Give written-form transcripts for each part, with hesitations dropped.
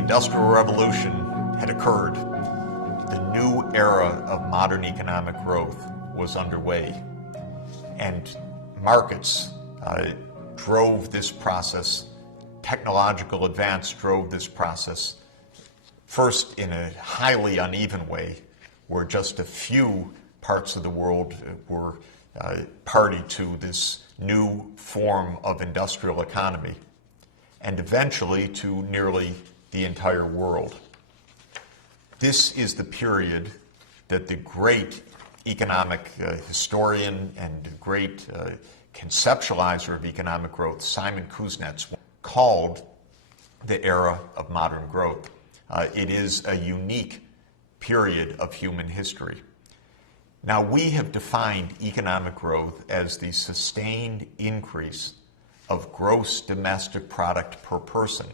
Industrial Revolution had occurred. The new era of modern economic growth was underway, and markets drove this process. Technological advance drove this process, first in a highly uneven way, where just a few parts of the world were party to this new form of industrial economy, and eventually to nearly the entire world. This is the period that the great economic historian and great conceptualizer of economic growth, Simon Kuznets, called the era of modern growth. It is a unique period of human history. Now, we have defined economic growth as the sustained increase of gross domestic product per person.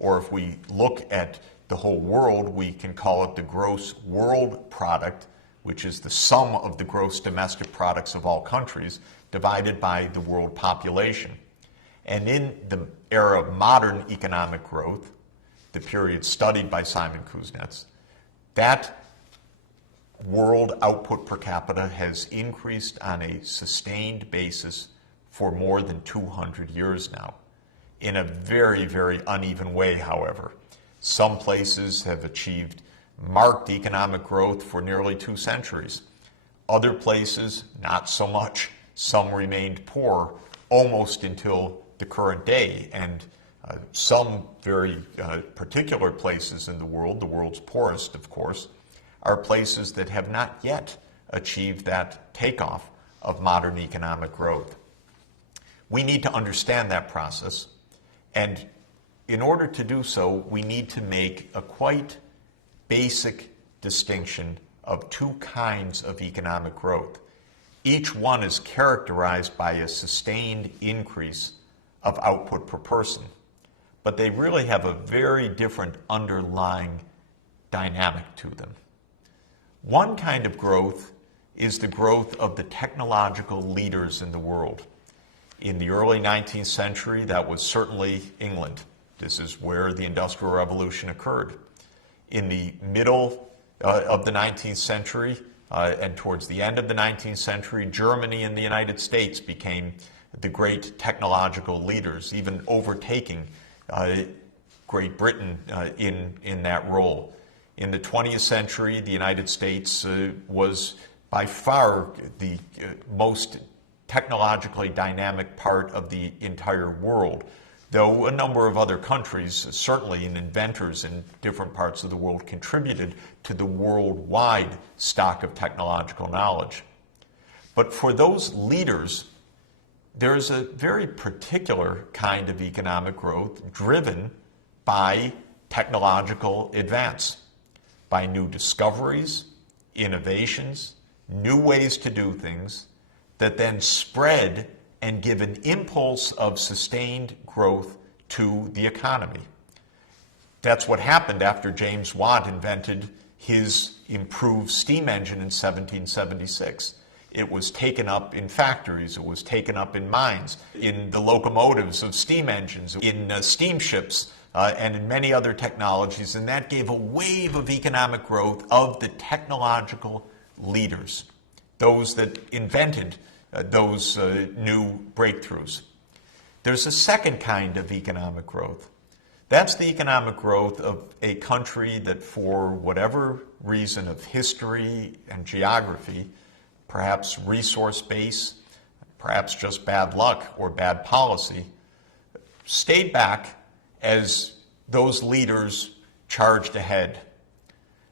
Or if we look at the whole world, we can call it the gross world product, which is the sum of the gross domestic products of all countries divided by the world population. And in the era of modern economic growth, the period studied by Simon Kuznets, that world output per capita has increased on a sustained basis for more than 200 years now. In a very, very uneven way, however. Some places have achieved marked economic growth for nearly 2 centuries. Other places, not so much. Some remained poor almost until the current day. And some very particular places in the world's poorest, of course, are places that have not yet achieved that takeoff of modern economic growth. We need to understand that process, and in order to do so, we need to make a quite basic distinction of 2 kinds of economic growth. Each one is characterized by a sustained increase of output per person, but they really have a very different underlying dynamic to them. One kind of growth is the growth of the technological leaders in the world. In the early 19th century, that was certainly England. This is where the Industrial Revolution occurred. In the middle of the 19th century and towards the end of the 19th century, Germany and the United States became the great technological leaders, even overtaking Great Britain in that role. In the 20th century, the United States was by far the most technologically dynamic part of the entire world, though a number of other countries, certainly in inventors in different parts of the world, contributed to the worldwide stock of technological knowledge. But for those leaders, there is a very particular kind of economic growth driven by technological advance, by new discoveries, innovations, new ways to do things that then spread and give an impulse of sustained growth to the economy. That's what happened after James Watt invented his improved steam engine in 1776. It was taken up in factories, it was taken up in mines, in the locomotives of steam engines, in steamships, and in many other technologies, and that gave a wave of economic growth of the technological leaders, those that invented those new breakthroughs. There's a second kind of economic growth. That's the economic growth of a country that, for whatever reason of history and geography, perhaps resource base, perhaps just bad luck or bad policy, stayed back as those leaders charged ahead.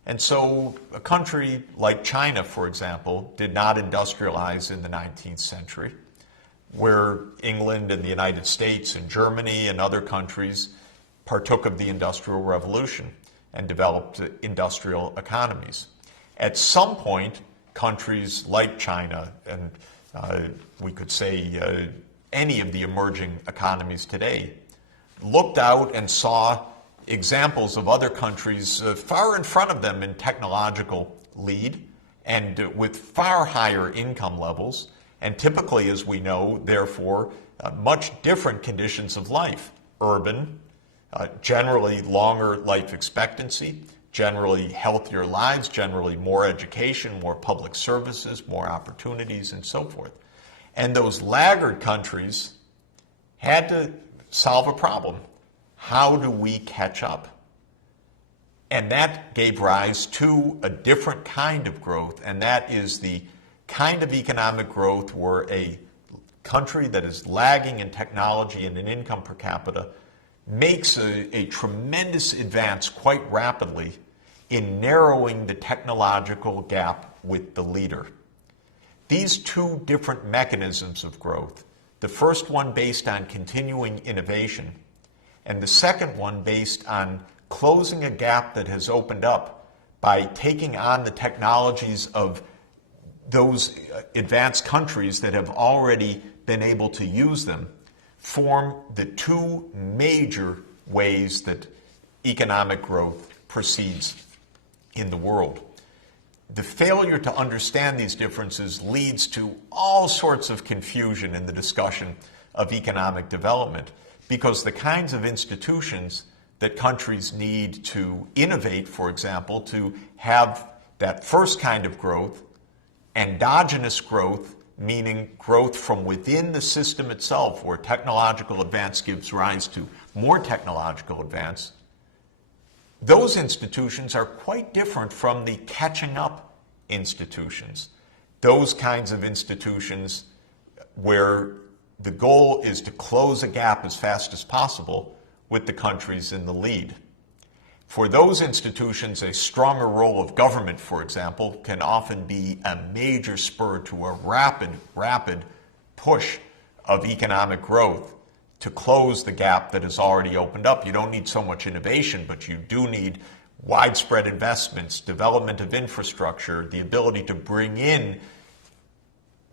And so a country like China, for example, did not industrialize in the 19th century, where England and the United States and Germany and other countries partook of the Industrial Revolution and developed industrial economies. At some point, countries like China and we could say any of the emerging economies today looked out and saw examples of other countries far in front of them in technological lead and with far higher income levels, and typically, as we know, therefore, much different conditions of life, urban, generally longer life expectancy, generally healthier lives, generally more education, more public services, more opportunities, and so forth. And those laggard countries had to solve a problem. How do we catch up? And that gave rise to a different kind of growth, and that is the kind of economic growth where a country that is lagging in technology and in income per capita makes a tremendous advance quite rapidly in narrowing the technological gap with the leader. These two different mechanisms of growth, the first one based on continuing innovation, and the second one based on closing a gap that has opened up by taking on the technologies of those advanced countries that have already been able to use them, form the two major ways that economic growth proceeds in the world. The failure to understand these differences leads to all sorts of confusion in the discussion of economic development, because the kinds of institutions that countries need to innovate, for example, to have that first kind of growth, endogenous growth, meaning growth from within the system itself, where technological advance gives rise to more technological advance, those institutions are quite different from the catching up institutions. Those kinds of institutions where the goal is to close a gap as fast as possible with the countries in the lead. For those institutions, a stronger role of government, for example, can often be a major spur to a rapid push of economic growth to close the gap that has already opened up. You don't need so much innovation, but you do need widespread investments, development of infrastructure, the ability to bring in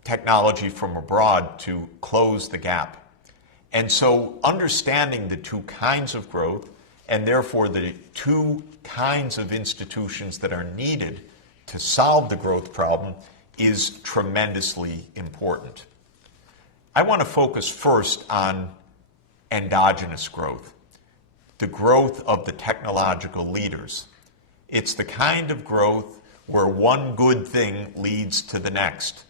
technology from abroad to close the gap. And so understanding the two kinds of growth, and therefore the two kinds of institutions that are needed to solve the growth problem, is tremendously important. I want to focus first on endogenous growth, the growth of the technological leaders. It's the kind of growth where one good thing leads to the next.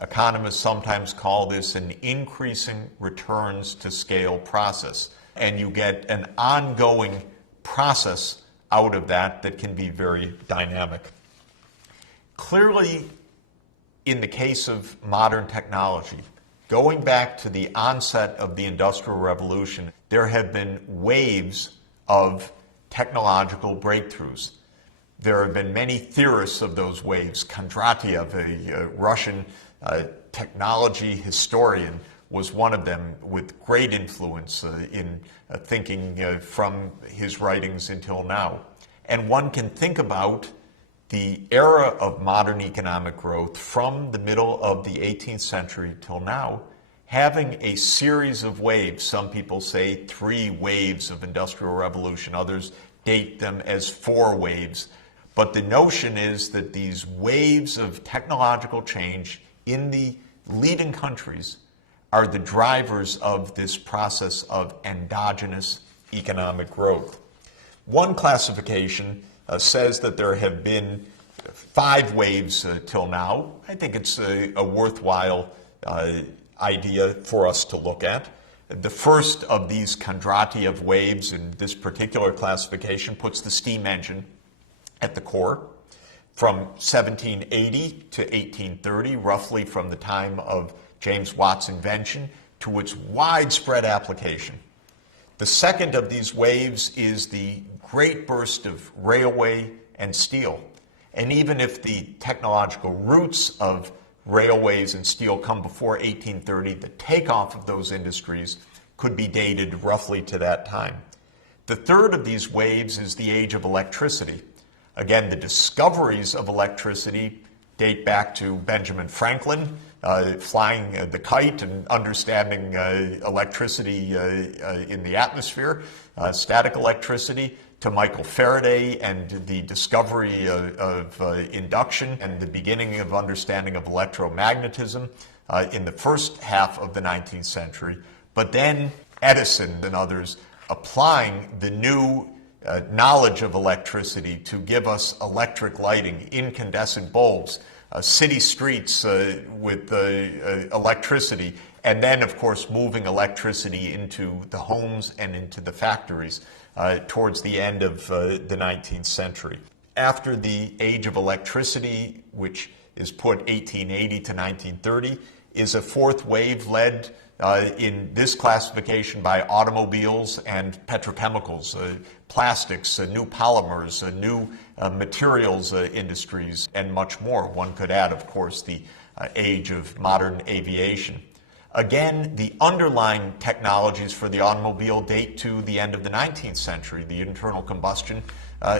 Economists sometimes call this an increasing returns to scale process, and you get an ongoing process out of that that can be very dynamic. Clearly, in the case of modern technology, going back to the onset of the Industrial Revolution, there have been waves of technological breakthroughs. There have been many theorists of those waves. Kondratiev, a Russian technology historian, was one of them, with great influence in thinking from his writings until now. And one can think about the era of modern economic growth from the middle of the 18th century till now having a series of waves. Some people say 3 waves of industrial revolution. Others date them as 4 waves. But the notion is that these waves of technological change in the leading countries are the drivers of this process of endogenous economic growth. One classification says that there have been 5 waves till now. I think it's a worthwhile idea for us to look at. The first of these Kondratiev waves in this particular classification puts the steam engine at the core. From 1780 to 1830, roughly from the time of James Watt's invention to its widespread application. The second of these waves is the great burst of railway and steel. And even if the technological roots of railways and steel come before 1830, the takeoff of those industries could be dated roughly to that time. The third of these waves is the age of electricity. Again, the discoveries of electricity date back to Benjamin Franklin, flying the kite and understanding electricity in the atmosphere, static electricity, to Michael Faraday and the discovery of induction and the beginning of understanding of electromagnetism in the first half of the 19th century. But then Edison and others applying the new knowledge of electricity to give us electric lighting, incandescent bulbs, city streets with electricity, and then, of course, moving electricity into the homes and into the factories towards the end of the 19th century. After the age of electricity, which is put 1880 to 1930, is a fourth wave led in this classification by automobiles and petrochemicals, plastics, new polymers, new materials industries, and much more. One could add, of course, the age of modern aviation. Again, the underlying technologies for the automobile date to the end of the 19th century. The internal combustion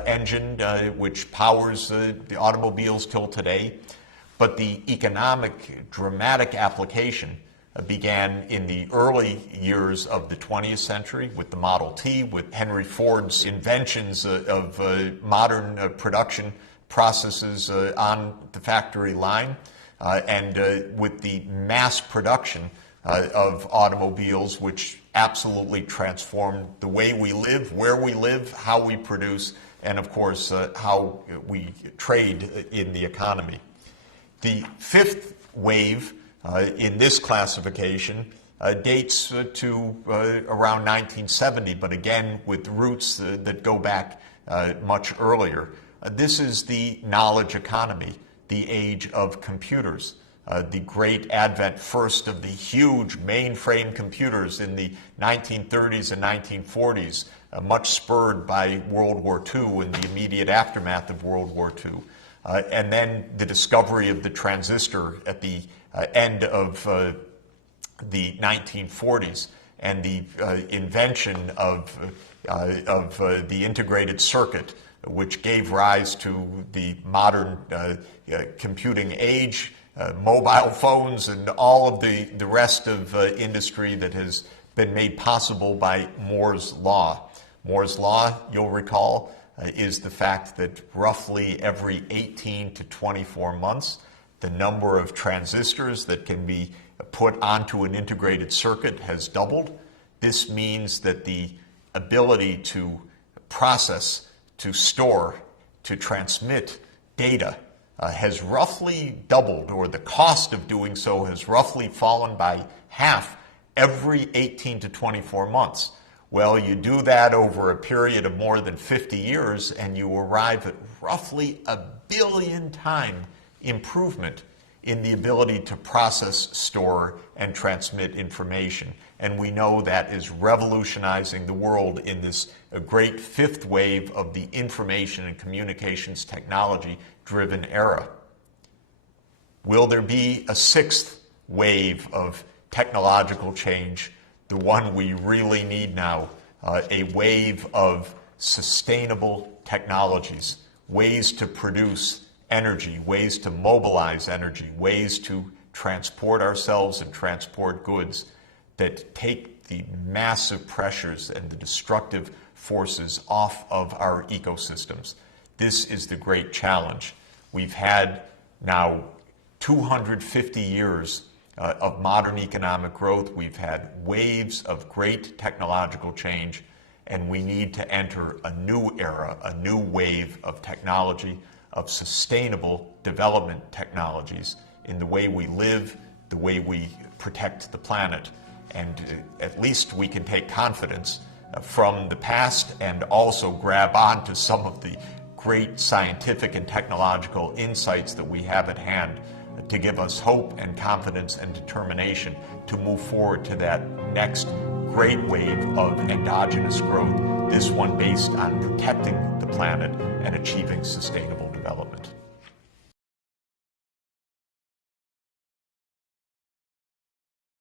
engine, which powers the automobiles till today. But the economic, dramatic application began in the early years of the 20th century with the Model T, with Henry Ford's inventions of modern production processes on the factory line, and with the mass production of automobiles, which absolutely transformed the way we live, where we live, how we produce, and of course, how we trade in the economy. The fifth wave in this classification dates to around 1970, but again with roots that go back much earlier. This is the knowledge economy, the age of computers. The great advent first of the huge mainframe computers in the 1930s and 1940s, much spurred by World War II and the immediate aftermath of World War II. And then the discovery of the transistor at the end of the 1940s, and the invention of the integrated circuit, which gave rise to the modern computing age, mobile phones, and all of the rest of industry that has been made possible by Moore's Law. Moore's Law, you'll recall, is the fact that roughly every 18 to 24 months, the number of transistors that can be put onto an integrated circuit has doubled. This means that the ability to process, to store, to transmit data has roughly doubled, or the cost of doing so has roughly fallen by half every 18 to 24 months. Well, you do that over a period of more than 50 years, and you arrive at roughly 1 billion time improvement in the ability to process, store, and transmit information. And we know that is revolutionizing the world in this great fifth wave of the information and communications technology-driven era. Will there be a sixth wave of technological change, the one we really need now, a wave of sustainable technologies, ways to produce energy, ways to mobilize energy, ways to transport ourselves and transport goods that take the massive pressures and the destructive forces off of our ecosystems. This is the great challenge. We've had now 250 years of modern economic growth. We've had waves of great technological change, and we need to enter a new era, a new wave of technology, of sustainable development technologies in the way we live, the way we protect the planet. And at least we can take confidence from the past and also grab onto some of the great scientific and technological insights that we have at hand to give us hope and confidence and determination to move forward to that next great wave of endogenous growth, this one based on protecting the planet and achieving sustainable development.